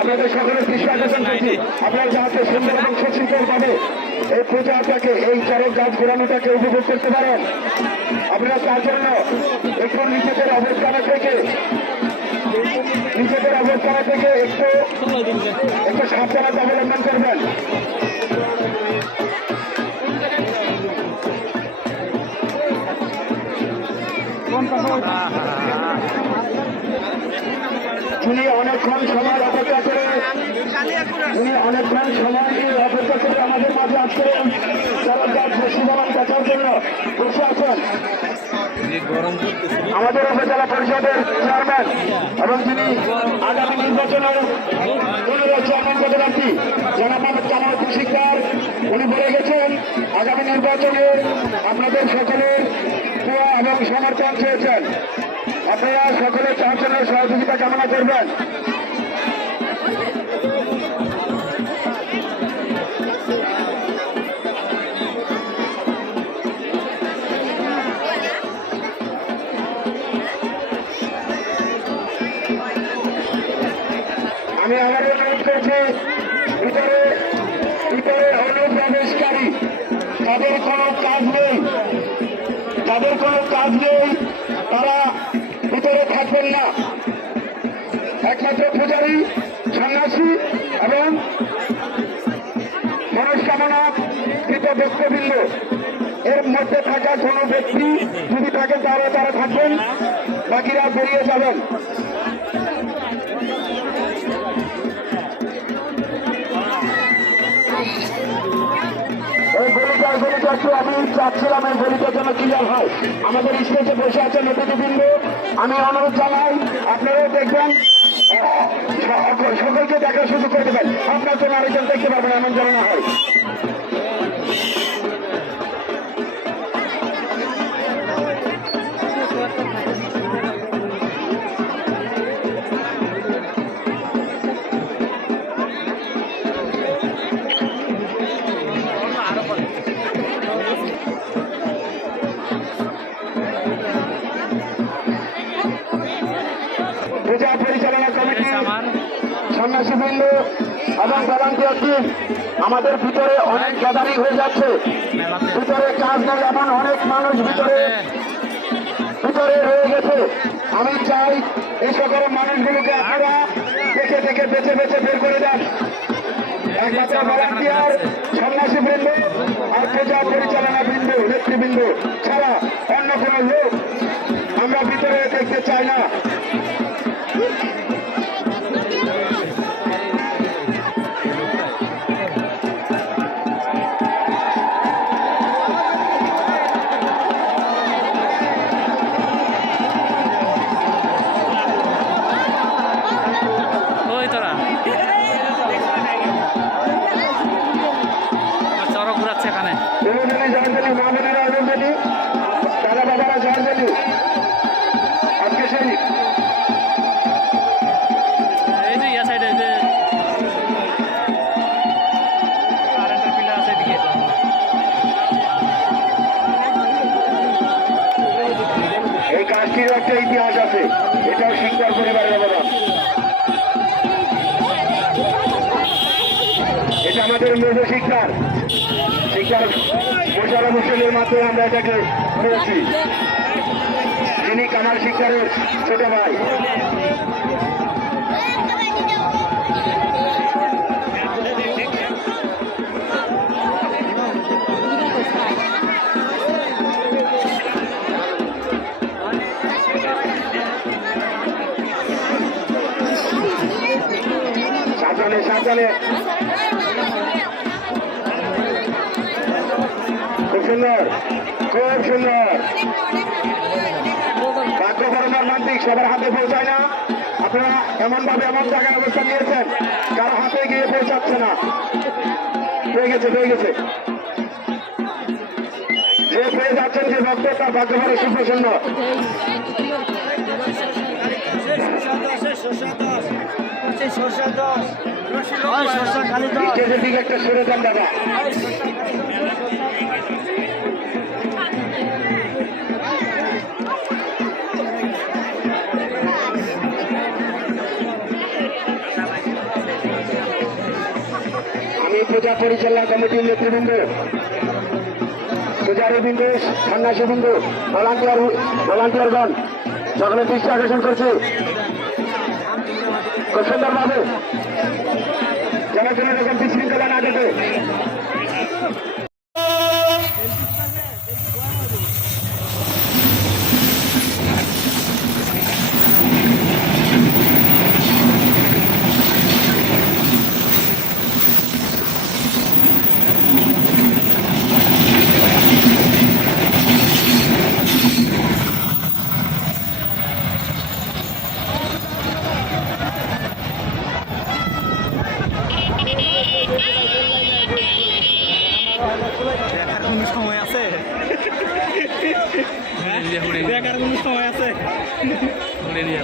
আপনাদের সকলের দৃষ্টি আকর্ষণ করছি। আপনারা যাতে সুন্দর এবং সুশীতল ভাবে এই পূজাটাকে এই চরক গাছ ঘোরানোটাকে উপভোগ করতে পারেন। আপনারা তার জন্য একটু নিজেদের অবস্থানে থেকে নিজেদের অবস্থানে থেকে একটু একটু সাবধানতা অবলম্বন করবেন। উনি অনেকক্ষণ সময় অপেক্ষা করে উনি অনেকক্ষণ সময় অপেক্ষা করে আমাদের মাঝে আসছে তার মুর্শিদাবাদ দেখার জন্য আছেন। আমাদের উপজেলা পরিষদের চেয়ারম্যান এবং যিনি আগামী নির্বাচনে পুনরায় চেয়ারম্যান পদপ্রার্থী জনাব মোহাম্মদ কামাল শিকদার উনি বলে গেছেন, আগামী নির্বাচনে আপনাদের সকলের এবং সমর্থন চেয়েছেন। আপনারা সকলে তার জন্য সহযোগিতা কামনা করবেন। আমি আবার একমাত্র পূজারী, সন্ন্যাসী এবং মনস্কামনা কৃত ব্যক্তিবৃন্দ এর মধ্যে থাকা কোনো ব্যক্তি যদি থাকেন তারা তারা থাকবেন, বাকিরা বেরিয়ে যাবেন। একটু আমি চাচ্ছিলাম এই গরিবের জন্য ক্লিয়ার হয়। আমাদের স্টেজে বসে আছে নেতৃবৃন্দ আমি অনুরোধ জানাই আপনারাও দেখবেন সকলকে দেখার সুযোগ করে দেবেন। আপনার জন্য আরেকজন দেখতে পারবেন, এমন যেন হয়। সন্ন্যাসীবৃন্দ, এবং টিম আমাদের ভিতরে অনেক গ্যাদারিং হয়ে যাচ্ছে। ভিতরে কাজ নেই, এমন অনেক মানুষ ভিতরে ভিতরে রয়ে গেছে। আমি চাই এই সকল মানুষগুলোকে আপনারা দেখে দেখে বেছে বেছে বের করে দেন। একমাত্র ভলান্টিয়ার সন্ন্যাসী বৃন্দ আর পূজা পরিচালনা বৃন্দ নেতৃবৃন্দ ছাড়া অন্য কোনো লোক আমরা ভিতরে মূল শিকদার শিকদার মোশারফ হোসেনের মাধ্যমে আমরা এটাকে পেয়েছি যিনি কামাল শিকদারের ছোট ভাই। সাবধানে সাবধানে সুন্দর খুব সুন্দর বাক্যকরণার মান্তিক সবার হাতে পৌঁছায় না আপনারা এমন ভাবে এমন জায়গায় অবস্থান নিয়েছেন কারও হাতে গিয়ে পৌঁছাচ্ছে না পেয়ে গেছে পেয়ে গেছে যে পেয়ে যাচ্ছেন যে ভক্ত তার ভাগ্য ভালো শুভ সুন্দর স্টেজের দিকে একটা সরে যান দাদা পূজা পরিচালনা কমিটির নেতৃবৃন্দ, পূজারী বিন্দু, সন্ন্যাসী বিন্দু, ভলান্টিয়ার ভলান্টিয়ারগণ সকলে দৃষ্টি আকর্ষণ করছে। খুব সুন্দরভাবে জনগণের এখন বিশৃঙ্খলা না ঘটে a cara do Mustão, essa aí. Morelinha.